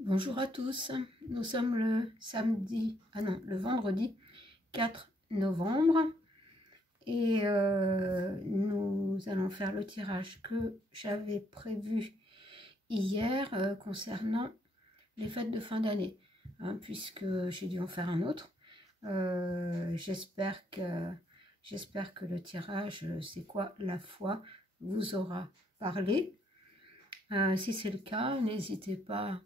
Bonjour à tous, nous sommes le vendredi 4 novembre et nous allons faire le tirage que j'avais prévu hier concernant les fêtes de fin d'année, puisque j'ai dû en faire un autre. J'espère que le tirage C'est quoi la foi vous aura parlé. Si c'est le cas, n'hésitez pas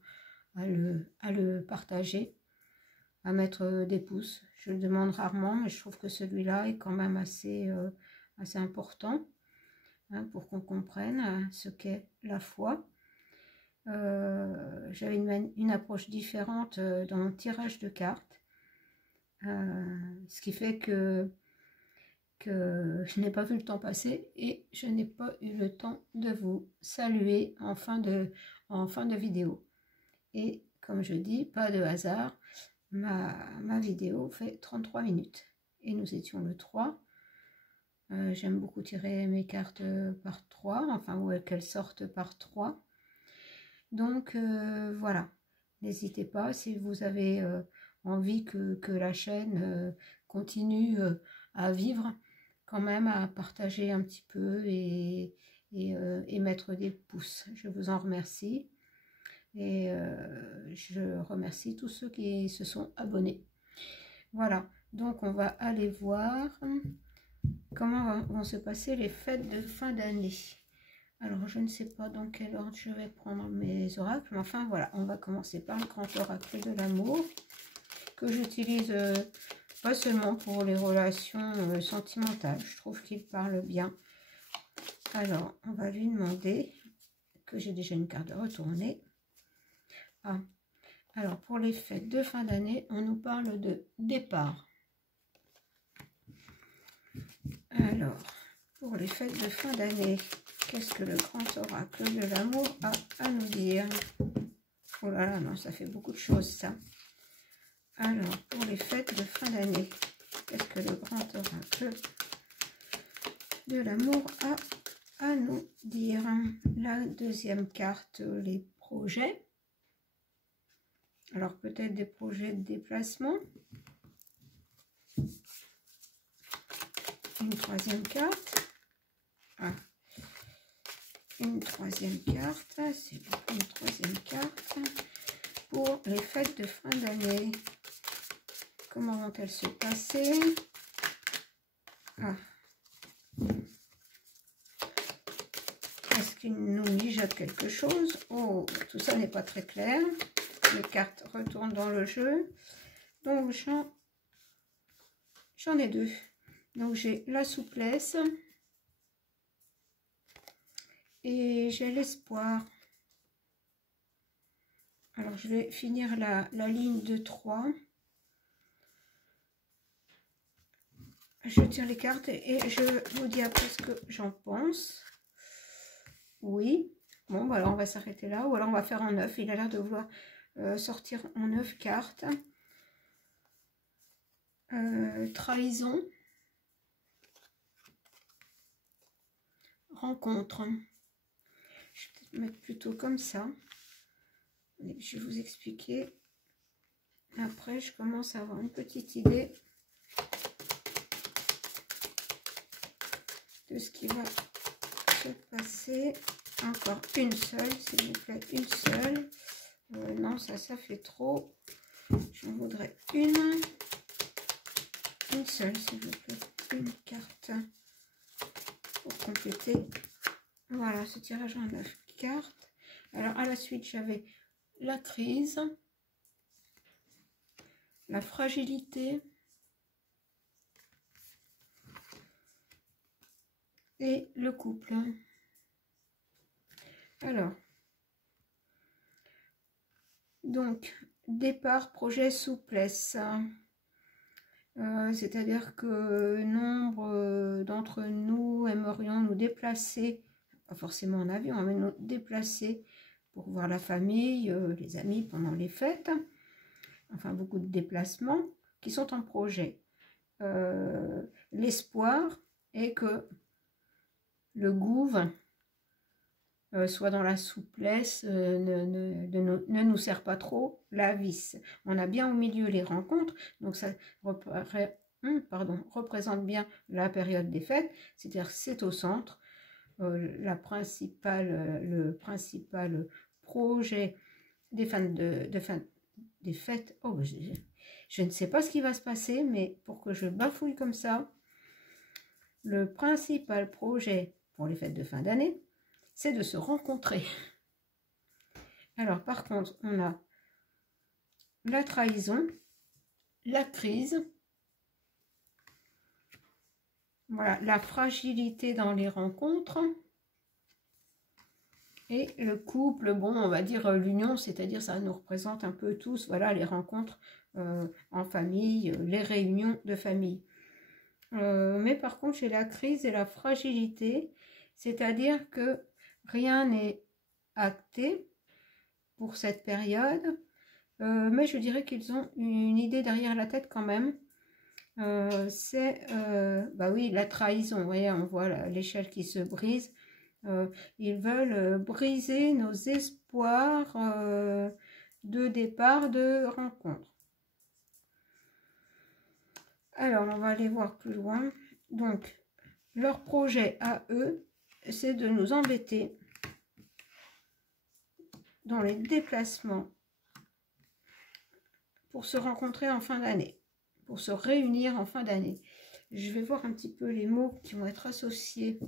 à le partager, à mettre des pouces. Je le demande rarement, mais je trouve que celui-là est quand même assez important, pour qu'on comprenne ce qu'est la foi. J'avais une approche différente dans mon tirage de cartes, ce qui fait que je n'ai pas vu le temps passer et je n'ai pas eu le temps de vous saluer en fin de vidéo. Et comme je dis, pas de hasard, ma vidéo fait 33 minutes. Et nous étions le 3. J'aime beaucoup tirer mes cartes par 3, enfin, ou qu'elles sortent par 3. Donc, voilà. N'hésitez pas, si vous avez envie que la chaîne continue à vivre, quand même à partager un petit peu et mettre des pouces. Je vous en remercie. Et je remercie tous ceux qui se sont abonnés. Voilà, donc on va aller voir comment vont se passer les fêtes de fin d'année. Alors je ne sais pas dans quel ordre je vais prendre mes oracles, mais enfin voilà, on va commencer par le grand oracle de l'amour, que j'utilise pas seulement pour les relations sentimentales, je trouve qu'il parle bien. Alors on va lui demander, que j'ai déjà une carte de retournée. Alors, pour les fêtes de fin d'année, on nous parle de départ. Alors, pour les fêtes de fin d'année, qu'est-ce que le grand oracle de l'amour a à nous dire? Oh là là, non, ça fait beaucoup de choses, ça. Alors, pour les fêtes de fin d'année, qu'est-ce que le grand oracle de l'amour a à nous dire? La deuxième carte, les projets. Alors peut-être des projets de déplacement. Une troisième carte. Une troisième carte. C'est une troisième carte. Pour les fêtes de fin d'année. Comment vont-elles se passer? Est-ce qu'il nous mijote quelque chose? Oh, tout ça n'est pas très clair. Les cartes retournent dans le jeu. Donc j'en ai deux. Donc j'ai la souplesse et j'ai l'espoir. Alors je vais finir la ligne de 3. Je tire les cartes et je vous dis après ce que j'en pense. Oui. Bon, bah alors on va s'arrêter là. Ou alors on va faire en 9. Il a l'air de vouloir sortir en 9 cartes. Trahison. Rencontre. Je vais peut-être mettre plutôt comme ça. Je vais vous expliquer. Après, je commence à avoir une petite idée de ce qui va se passer. Encore une seule, s'il vous plaît, une seule. Non, ça fait trop. J'en voudrais une seule, s'il vous plaît. Une carte pour compléter. Voilà, ce tirage en 9 cartes. Alors, à la suite, j'avais la crise, la fragilité et le couple. Alors, donc, départ, projet, souplesse. C'est-à-dire que nombre d'entre nous aimerions nous déplacer, pas forcément en avion, mais nous déplacer pour voir la famille, les amis pendant les fêtes. Enfin, beaucoup de déplacements qui sont en projet. L'espoir est que le gouv soit dans la souplesse de ne nous serre pas trop la vis. On a bien au milieu les rencontres, donc ça représente bien la période des fêtes, c'est-à-dire c'est au centre. Le principal projet des fêtes. Oh, je ne sais pas ce qui va se passer, mais pour que je bafouille comme ça, le principal projet pour les fêtes de fin d'année, c'est de se rencontrer. Alors, par contre, on a la trahison, la crise, voilà, la fragilité dans les rencontres et le couple, bon, on va dire l'union, c'est-à-dire ça nous représente un peu tous, voilà, les rencontres en famille, les réunions de famille. Mais par contre, j'ai la crise et la fragilité, c'est-à-dire que rien n'est acté pour cette période, mais je dirais qu'ils ont une idée derrière la tête quand même. C'est, bah oui, la trahison, vous voyez, on voit l'échelle qui se brise. Ils veulent briser nos espoirs de départ, de rencontre. Alors, on va aller voir plus loin. Donc, leur projet à eux, c'est de nous embêter dans les déplacements pour se rencontrer en fin d'année, pour se réunir en fin d'année. Je vais voir un petit peu les mots qui vont être associés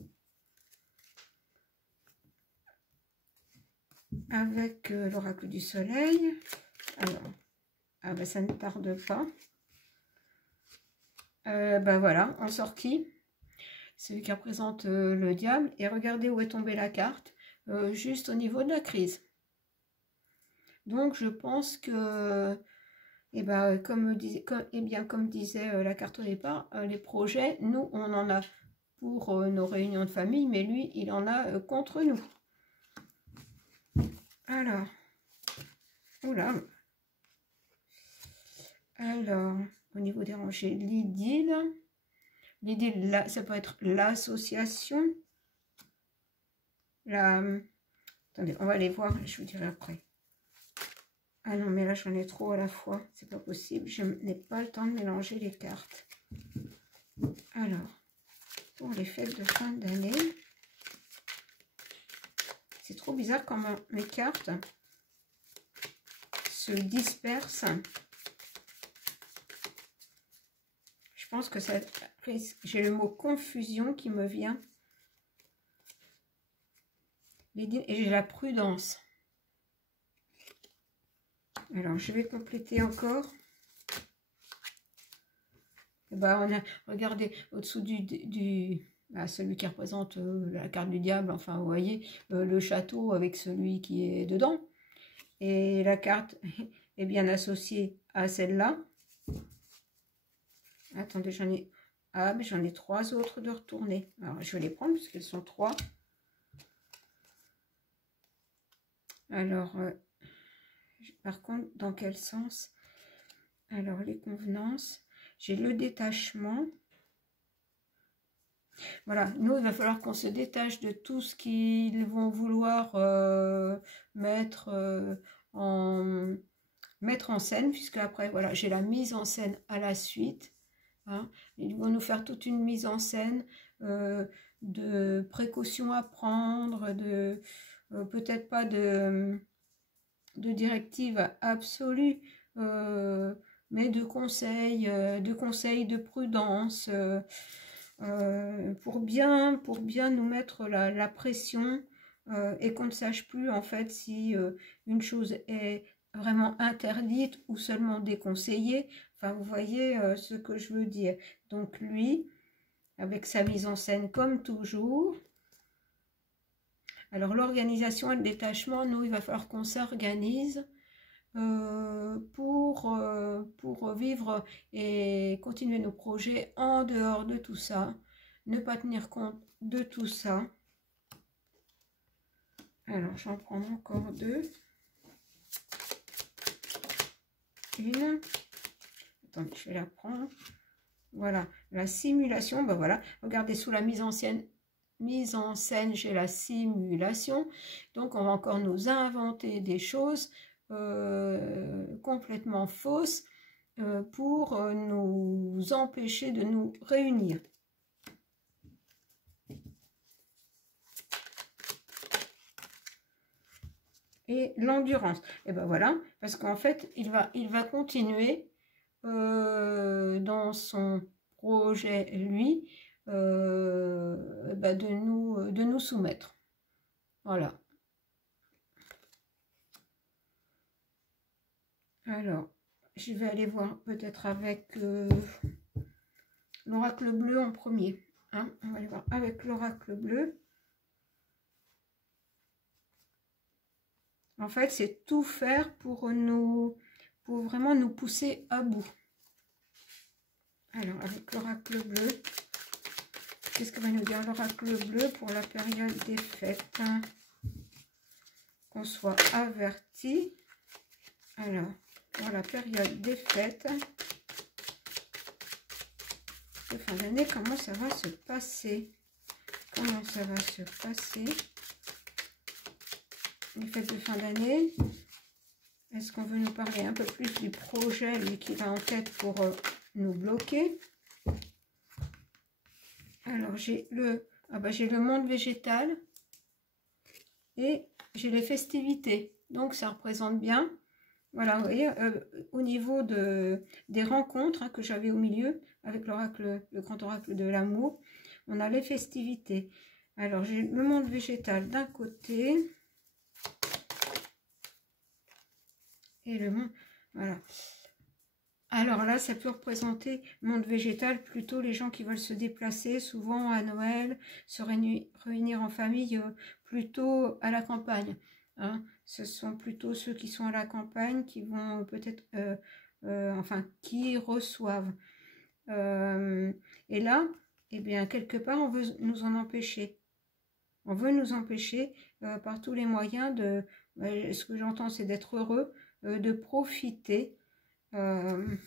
avec l'oracle du soleil. Alors, ah ben, ça ne tarde pas. Ben voilà, on sort qui? Celui qui représente le diable. Et regardez où est tombée la carte, juste au niveau de la crise. Donc je pense que, eh ben, comme disait la carte au départ, les projets, nous on en a pour nos réunions de famille, mais lui il en a contre nous. Alors, oula. Alors, au niveau des rangées, l'idylle. L'idylle, là, ça peut être l'association. Attendez, on va aller voir, je vous dirai après. Ah non, mais là, j'en ai trop à la fois. C'est pas possible. Je n'ai pas le temps de mélanger les cartes. Alors, pour les fêtes de fin d'année, c'est trop bizarre quand mes cartes se dispersent. Je pense que ça risque. J'ai le mot confusion qui me vient. Et j'ai la prudence. Alors, je vais compléter encore. Et ben, on a, regardez, au-dessous celui qui représente la carte du diable, enfin, vous voyez, le château avec celui qui est dedans. Et la carte est bien associée à celle-là. Attendez, j'en ai... Ah, mais j'en ai 3 autres de retourner. Alors, je vais les prendre parce qu'elles sont 3. Alors... par contre, dans quel sens? Alors, les convenances. J'ai le détachement. Voilà, nous, il va falloir qu'on se détache de tout ce qu'ils vont vouloir mettre en scène, puisque après, voilà, j'ai la mise en scène à la suite. Hein. Ils vont nous faire toute une mise en scène de précautions à prendre, de peut-être pas de directives absolues, mais de conseils, de prudence, pour bien nous mettre la pression et qu'on ne sache plus en fait si une chose est vraiment interdite ou seulement déconseillée. Enfin, vous voyez ce que je veux dire. Donc lui, avec sa mise en scène comme toujours. Alors l'organisation et le détachement, nous, il va falloir qu'on s'organise pour vivre et continuer nos projets en dehors de tout ça. Ne pas tenir compte de tout ça. Alors, j'en prends encore 2. Une. Attendez, je vais la prendre. Voilà, la simulation, ben voilà. Regardez, sous la mise en scène, j'ai la simulation. Donc, on va encore nous inventer des choses complètement fausses pour nous empêcher de nous réunir. Et l'endurance, et ben voilà, parce qu'en fait, il va continuer dans son projet, lui, de nous soumettre. Voilà. Alors, je vais aller voir peut-être avec l'oracle bleu en premier. Hein, on va aller voir avec l'oracle bleu. En fait, c'est tout faire pour vraiment nous pousser à bout. Alors, avec l'oracle bleu, qu'est-ce que va nous dire l'oracle bleu pour la période des fêtes? Qu'on soit averti. Alors, pour la période des fêtes de fin d'année, comment ça va se passer? Comment ça va se passer? Les fêtes de fin d'année. Est-ce qu'on veut nous parler un peu plus du projet, lui, qu'il a en tête pour nous bloquer? Alors, j'ai le monde végétal et j'ai les festivités. Donc, ça représente bien. Voilà, vous voyez, au niveau des rencontres, hein, que j'avais au milieu, avec l'oracle, le grand oracle de l'amour, on a les festivités. Alors, j'ai le monde végétal d'un côté. Et le monde, voilà. Alors là, ça peut représenter monde végétal, plutôt les gens qui veulent se déplacer, souvent à Noël, se réunir en famille, plutôt à la campagne. Hein. Ce sont plutôt ceux qui sont à la campagne qui vont peut-être, enfin, qui reçoivent. Et là, eh bien, quelque part, on veut nous en empêcher. On veut nous empêcher par tous les moyens de, ce que j'entends, c'est d'être heureux, de profiter. Je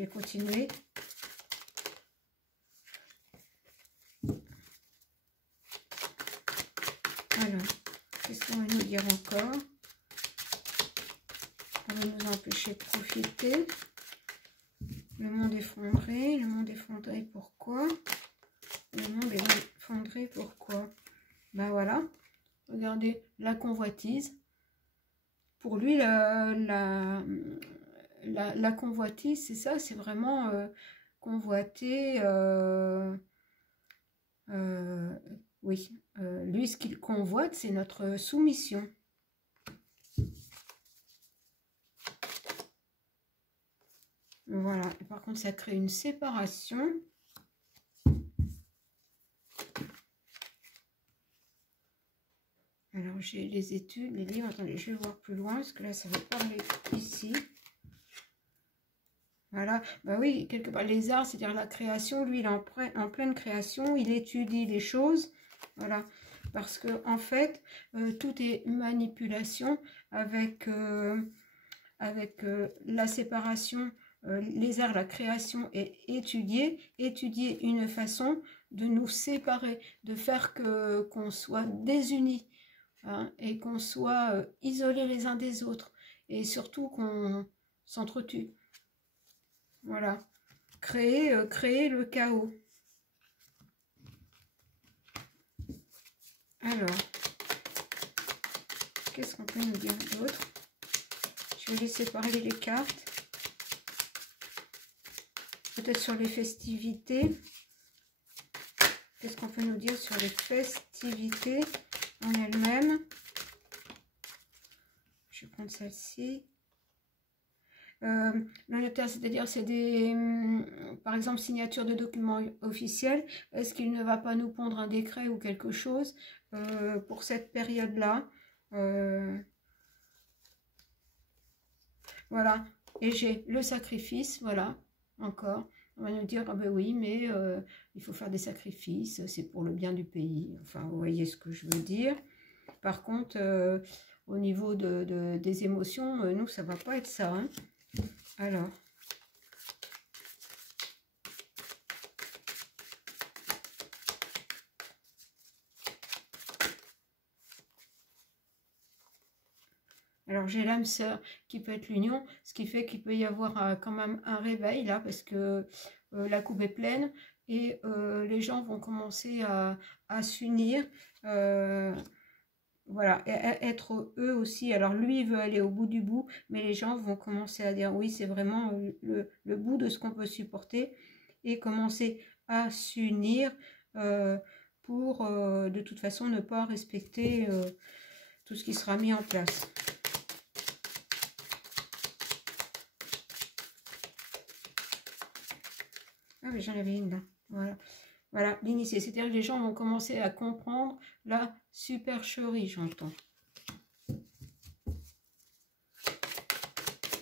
vais continuer. Alors, qu'est-ce qu'on va nous dire encore? On va nous empêcher de profiter. Le monde effondré. Le monde effondré, pourquoi? Le monde effondré, pourquoi? Ben voilà. Regardez, la convoitise. Pour lui, la convoitise, c'est ça, c'est vraiment convoiter. Oui, lui, ce qu'il convoite, c'est notre soumission. Voilà, et par contre, ça crée une séparation. Alors, j'ai les études, les livres. Attendez, je vais voir plus loin, parce que là, ça va parler ici. Voilà, bah oui, quelque part, les arts, c'est-à-dire la création, lui, il est en pleine création, il étudie les choses, voilà, parce que en fait, tout est manipulation avec, la séparation, les arts, la création et étudier une façon de nous séparer, de faire qu'on soit désunis, hein, et qu'on soit isolés les uns des autres, et surtout qu'on s'entretue. Voilà, créer le chaos. Alors, qu'est-ce qu'on peut nous dire d'autre? Je vais laisser parler les cartes. Peut-être sur les festivités. Qu'est-ce qu'on peut nous dire sur les festivités en elles-mêmes? Je vais prendre celle-ci. Le notaire, c'est-à-dire c'est des, par exemple, signature de documents officiels. Est-ce qu'il ne va pas nous pondre un décret ou quelque chose pour cette période-là? Voilà. Et j'ai le sacrifice, voilà, encore. On va nous dire, ah ben oui, mais il faut faire des sacrifices, c'est pour le bien du pays. Enfin, vous voyez ce que je veux dire. Par contre, au niveau des émotions, nous, ça va pas être ça, hein. Alors, Alors j'ai l'âme sœur qui peut être l'union, ce qui fait qu'il peut y avoir quand même un réveil là, parce que la coupe est pleine et les gens vont commencer à s'unir. Voilà, être eux aussi. Alors lui, il veut aller au bout du bout, mais les gens vont commencer à dire oui, c'est vraiment le bout de ce qu'on peut supporter et commencer à s'unir pour de toute façon ne pas respecter tout ce qui sera mis en place. Ah mais j'en avais une là, voilà. Voilà, l'initié, c'est-à-dire que les gens vont commencer à comprendre la supercherie, j'entends.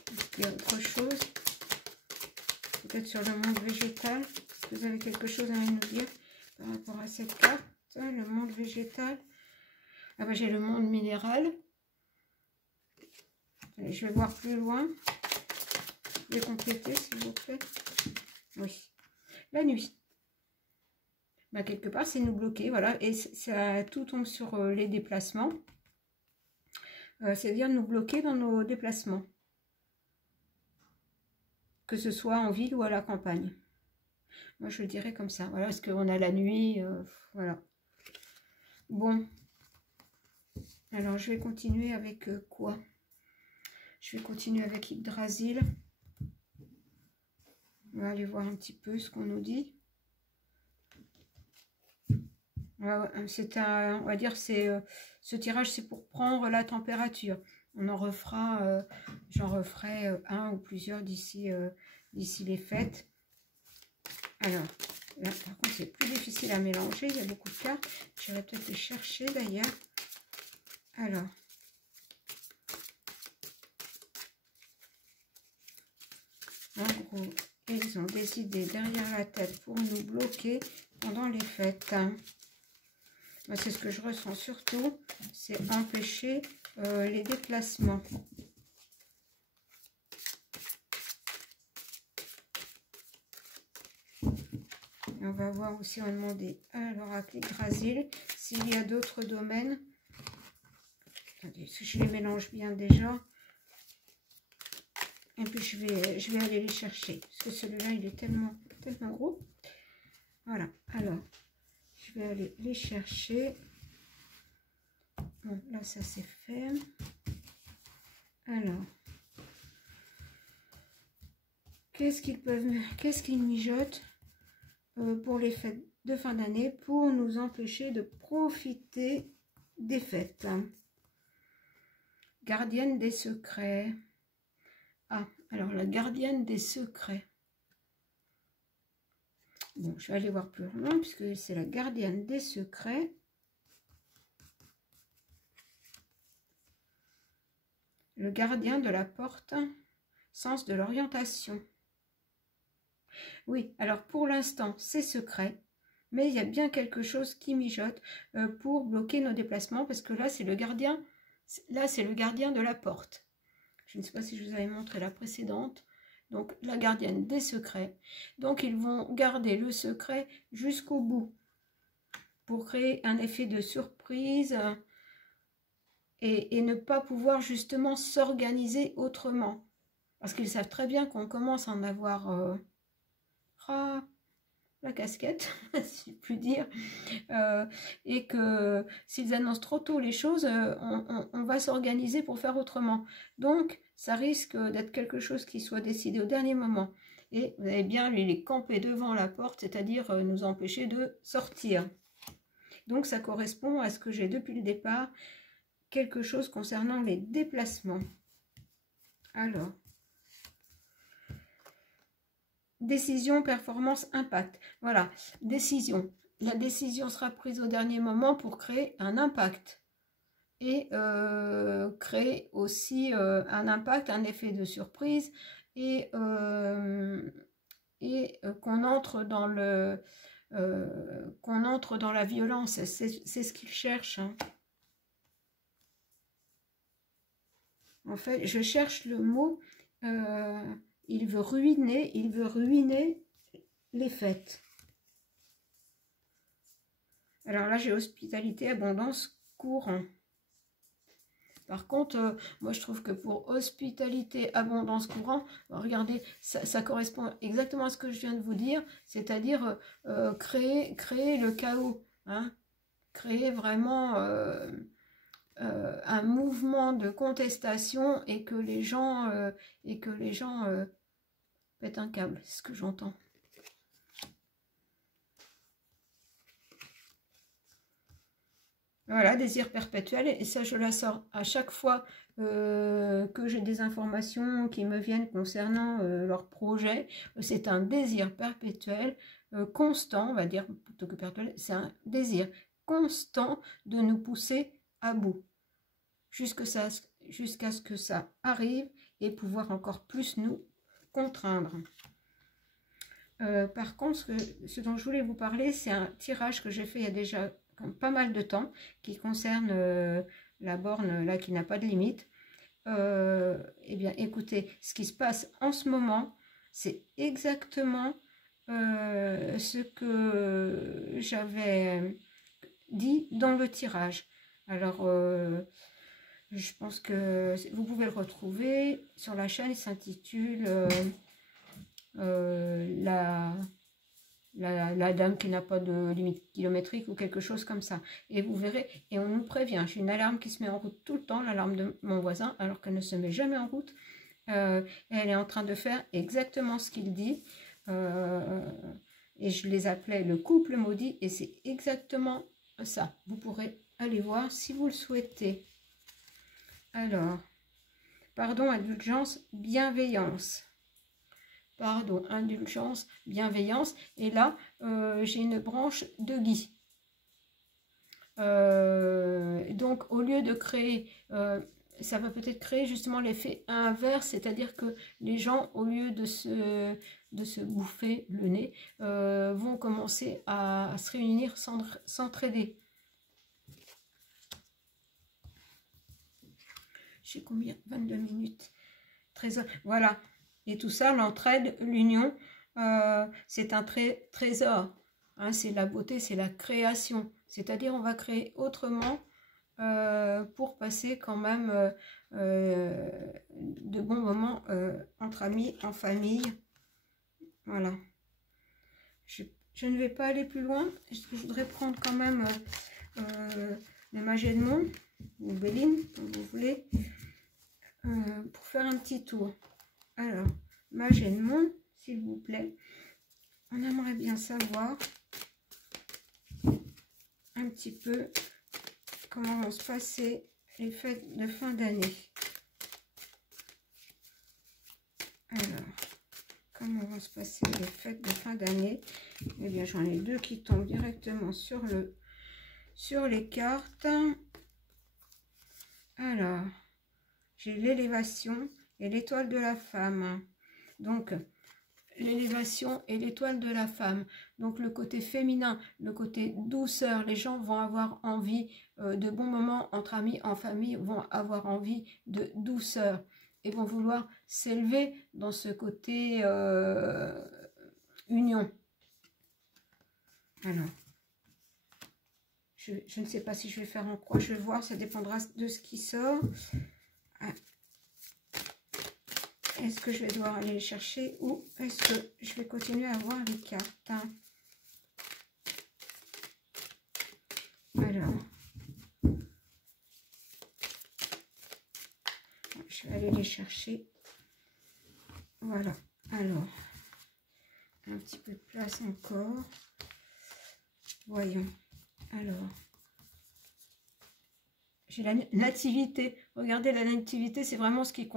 Est-ce qu'il y a autre chose? Peut-être sur le monde végétal. Est-ce que vous avez quelque chose à nous dire par rapport à cette carte? Le monde végétal. Ah bah j'ai le monde minéral. Allez, je vais voir plus loin. Je vais compléter, s'il vous plaît. Oui. La nuit. Bah, quelque part, c'est nous bloquer, voilà, et ça tout tombe sur les déplacements, c'est-à-dire nous bloquer dans nos déplacements, que ce soit en ville ou à la campagne. Moi, je le dirais comme ça, voilà, parce qu'on a la nuit, voilà. Bon, alors je vais continuer avec quoi? Je vais continuer avec Yggdrasil. On va aller voir un petit peu ce qu'on nous dit. C'est on va dire, ce tirage, c'est pour prendre la température. On en refera, j'en referai un ou plusieurs d'ici les fêtes. Alors, là, par contre, c'est plus difficile à mélanger. Il y a beaucoup de cartes. Je vais peut-être les chercher d'ailleurs. Alors, en gros, ils ont des idées derrière la tête pour nous bloquer pendant les fêtes. C'est ce que je ressens surtout, c'est empêcher les déplacements. Et on va voir aussi, on va demander à l'oracle Yggdrasil s'il y a d'autres domaines. Attendez, si je les mélange bien déjà. Et puis je vais aller les chercher. Parce que celui-là, il est tellement gros. Voilà, alors. Je vais aller les chercher. Bon, là, ça c'est fait. Alors, qu'est-ce qu'ils mijotent pour les fêtes de fin d'année pour nous empêcher de profiter des fêtes? Gardienne des secrets. Ah, alors la gardienne des secrets. Bon, je vais aller voir plus loin puisque c'est la gardienne des secrets. Le gardien de la porte, sens de l'orientation. Oui, alors pour l'instant, c'est secret, mais il y a bien quelque chose qui mijote pour bloquer nos déplacements parce que là, c'est le gardien. Là, c'est le gardien de la porte. Je ne sais pas si je vous avais montré la précédente. Donc, la gardienne des secrets. Donc, ils vont garder le secret jusqu'au bout pour créer un effet de surprise et ne pas pouvoir justement s'organiser autrement. Parce qu'ils savent très bien qu'on commence à en avoir la casquette, si je puis dire, et que s'ils annoncent trop tôt les choses, on va s'organiser pour faire autrement. Donc, ça risque d'être quelque chose qui soit décidé au dernier moment. Et vous allez bien, lui, il est campé devant la porte, c'est-à-dire nous empêcher de sortir. Donc, ça correspond à ce que j'ai depuis le départ, quelque chose concernant les déplacements. Alors, décision, performance, impact. Voilà, décision. La décision sera prise au dernier moment pour créer un impact. Et créer aussi un impact, un effet de surprise. Et qu'on entre dans la violence. C'est ce qu'il cherche. Hein. En fait, je cherche le mot... il veut ruiner les fêtes. Alors là, j'ai hospitalité, abondance, courant. Par contre, moi je trouve que pour hospitalité, abondance, courant, regardez, ça correspond exactement à ce que je viens de vous dire, c'est-à-dire créer le chaos, hein, créer vraiment un mouvement de contestation et que les gens, pètent un câble, c'est ce que j'entends. Voilà, désir perpétuel, et ça je la sors à chaque fois que j'ai des informations qui me viennent concernant leur projet. C'est un désir perpétuel, constant, on va dire, plutôt que perpétuel, c'est un désir constant de nous pousser à bout, jusqu'à ce que ça arrive et pouvoir encore plus nous contraindre. Par contre, ce dont je voulais vous parler, c'est un tirage que j'ai fait il y a déjà pas mal de temps, qui concerne la borne là qui n'a pas de limite. Eh bien, écoutez, ce qui se passe en ce moment, c'est exactement ce que j'avais dit dans le tirage. Alors, je pense que vous pouvez le retrouver sur la chaîne. Il s'intitule la dame qui n'a pas de limite kilométrique ou quelque chose comme ça. Et vous verrez, et on nous prévient. J'ai une alarme qui se met en route tout le temps, l'alarme de mon voisin, alors qu'elle ne se met jamais en route. Elle est en train de faire exactement ce qu'il dit. Et je les appelais le couple maudit, et c'est exactement ça. Vous pourrez aller voir si vous le souhaitez. Alors, pardon, indulgence, bienveillance. Pardon, indulgence, bienveillance. Et là, j'ai une branche de gui. Donc, au lieu de créer, ça va peut-être créer justement l'effet inverse, c'est-à-dire que les gens, au lieu de se bouffer le nez, vont commencer à se réunir, s'entraider. J'ai combien? 22 minutes. Trésor. Voilà. Et tout ça, l'entraide, l'union, c'est un trésor. Hein, c'est la beauté, c'est la création. C'est-à-dire, on va créer autrement pour passer quand même de bons moments entre amis, en famille. Voilà. Je ne vais pas aller plus loin. Je voudrais prendre quand même le Magédemon, ou Béline, comme vous voulez, pour faire un petit tour. Alors, Magédemon, s'il vous plaît, on aimerait bien savoir un petit peu comment vont se passer les fêtes de fin d'année. Alors, comment vont se passer les fêtes de fin d'année? Eh bien, j'en ai deux qui tombent directement sur les cartes. Alors, j'ai l'élévation et l'étoile de la femme. Donc, l'élévation et l'étoile de la femme. Donc, le côté féminin, le côté douceur. Les gens vont avoir envie de bons moments entre amis, en famille, vont avoir envie de douceur. Et vont vouloir s'élever dans ce côté union. Alors, je ne sais pas si je vais faire en croix. Je vais voir, ça dépendra de ce qui sort. Ah. Est-ce que je vais devoir aller les chercher ou est-ce que je vais continuer à voir les cartes? Alors, je vais aller les chercher. Voilà. Alors, un petit peu de place encore. Voyons. Alors, j'ai la nativité. Regardez, la nativité, c'est vraiment ce qui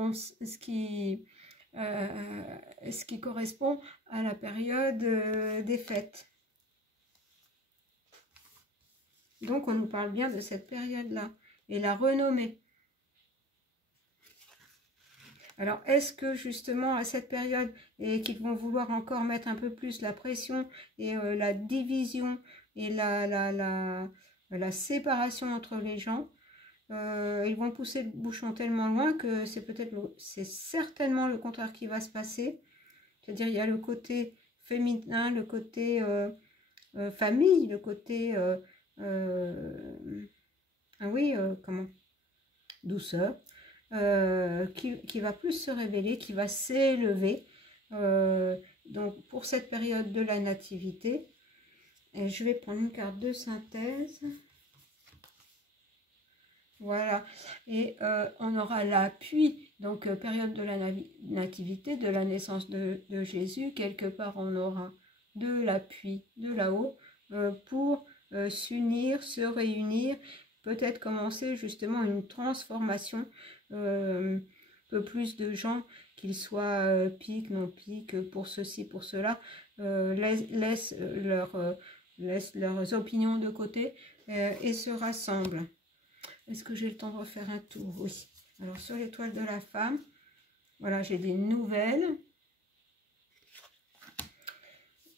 correspond à la période des fêtes. Donc, on nous parle bien de cette période-là. Et la renommée. Alors, est-ce que justement, à cette période, et qu'ils vont vouloir encore mettre un peu plus la pression et la division et la séparation entre les gens, ils vont pousser le bouchon tellement loin que c'est certainement le contraire qui va se passer. C'est-à-dire, il y a le côté féminin, le côté famille, le côté... comment douceur, qui va plus se révéler, qui va s'élever. Donc pour cette période de la nativité, et je vais prendre une carte de synthèse. Voilà, et on aura l'appui, donc période de la nativité, de la naissance de Jésus. Quelque part, on aura de l'appui de là-haut pour s'unir, se réunir, peut-être commencer justement une transformation, peu plus de gens, qu'ils soient piques, non piques, pour ceci, pour cela, laissent leurs opinions de côté et se rassemblent. Est-ce que j'ai le temps de refaire un tour? Oui. Alors, sur l'étoile de la femme, voilà, j'ai des nouvelles.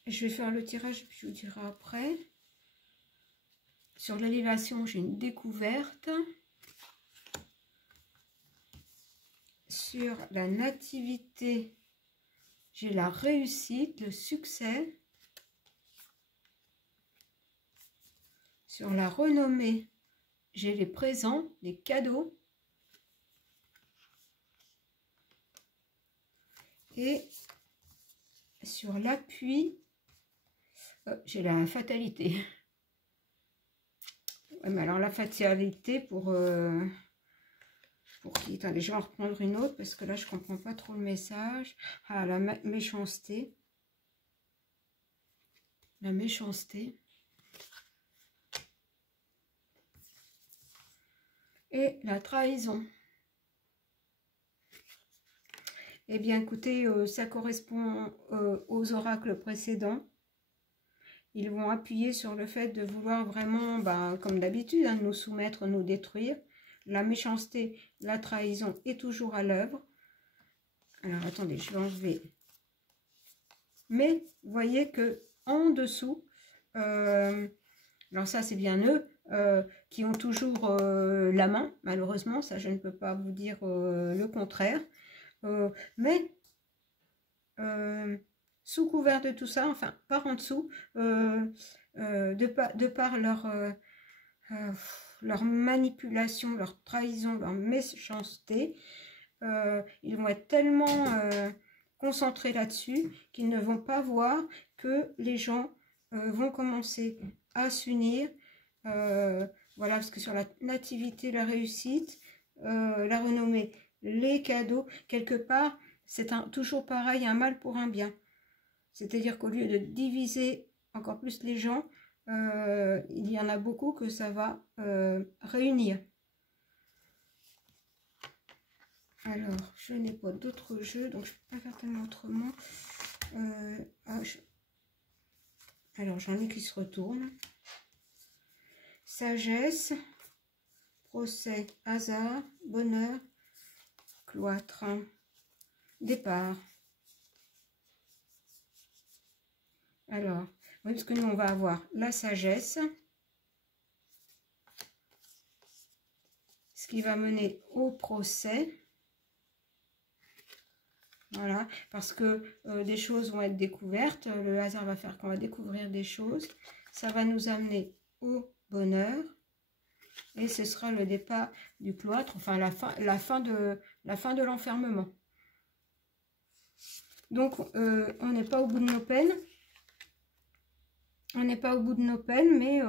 Je vais faire le tirage, puis je vous dirai après. Sur l'élévation, j'ai une découverte. Sur la nativité, j'ai la réussite, le succès. Sur la renommée, j'ai les présents, les cadeaux. Et sur l'appui, j'ai la fatalité. Ouais, mais alors la fatalité pour qui? Attendez, je vais en reprendre une autre parce que là, je ne comprends pas trop le message. Ah, la méchanceté. La méchanceté. Et la trahison. Eh bien, écoutez, ça correspond aux oracles précédents. Ils vont appuyer sur le fait de vouloir vraiment, comme d'habitude, hein, nous soumettre, nous détruire. La méchanceté, la trahison est toujours à l'œuvre. Alors, attendez, je vais enlever. Mais, vous voyez que en dessous, alors ça, c'est bien eux, qui ont toujours la main, malheureusement, ça, je ne peux pas vous dire le contraire. Mais sous couvert de tout ça, enfin par en dessous, de par leur manipulation, leur trahison, leur méchanceté, ils vont être tellement concentrés là-dessus qu'ils ne vont pas voir que les gens vont commencer à s'unir. Voilà, parce que sur la nativité, la réussite, la renommée, les cadeaux, quelque part, c'est toujours pareil, un mal pour un bien. C'est-à-dire qu'au lieu de diviser encore plus les gens, il y en a beaucoup que ça va réunir. Alors, je n'ai pas d'autres jeux, donc je ne peux pas faire tellement autrement. Alors, j'en ai qui se retournent. Sagesse, procès, hasard, bonheur, cloître, départ. Alors, oui, parce que nous, on va avoir la sagesse, ce qui va mener au procès. Voilà, parce que des choses vont être découvertes, le hasard va faire qu'on va découvrir des choses. Ça va nous amener au bonheur. Et ce sera le départ du cloître, enfin la fin de l'enfermement. Donc, on n'est pas au bout de nos peines. On n'est pas au bout de nos peines, mais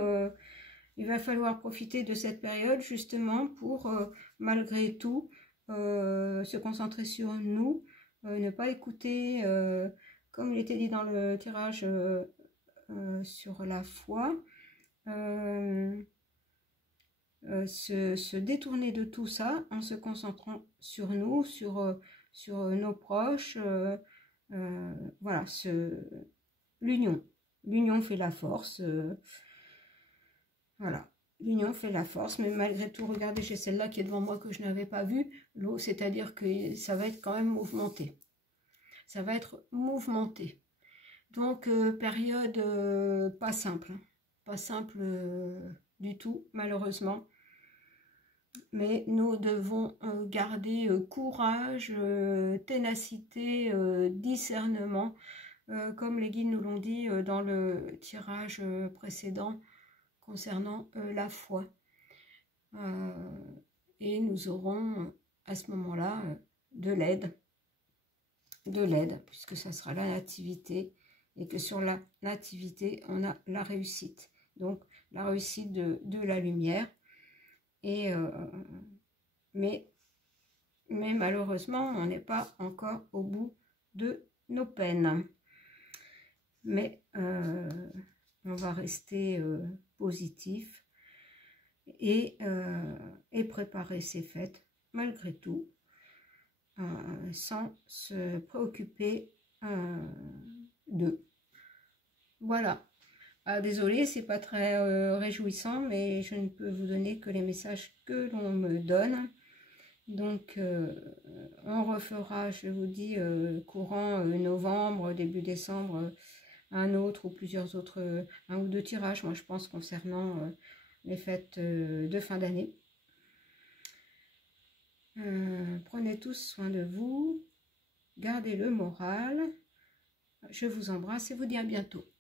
il va falloir profiter de cette période justement pour, malgré tout, se concentrer sur nous, ne pas écouter, comme il était dit dans le tirage sur la foi, se détourner de tout ça en se concentrant sur nous, sur nos proches, voilà, l'union. L'union fait la force, voilà, l'union fait la force, mais malgré tout, regardez, j'ai celle-là qui est devant moi que je n'avais pas vue, l'eau, c'est-à-dire que ça va être quand même mouvementé. Ça va être mouvementé. Donc, période pas simple, hein. Pas simple du tout, malheureusement. Mais nous devons garder courage, ténacité, discernement, comme les guides nous l'ont dit dans le tirage précédent concernant la foi. et nous aurons à ce moment-là de l'aide, puisque ça sera la nativité, et que sur la nativité, on a la réussite. Donc, la réussite de la lumière. Et, mais malheureusement, on n'est pas encore au bout de nos peines. Mais on va rester positif et préparer ces fêtes, malgré tout, sans se préoccuper d'eux. Voilà. Ah, désolée, c'est pas très réjouissant, mais je ne peux vous donner que les messages que l'on me donne. Donc, on refera, je vous dis, courant novembre, début décembre, un autre ou plusieurs autres, un ou deux tirages, moi je pense, concernant les fêtes de fin d'année. Prenez tous soin de vous, gardez le moral. Je vous embrasse et vous dis à bientôt.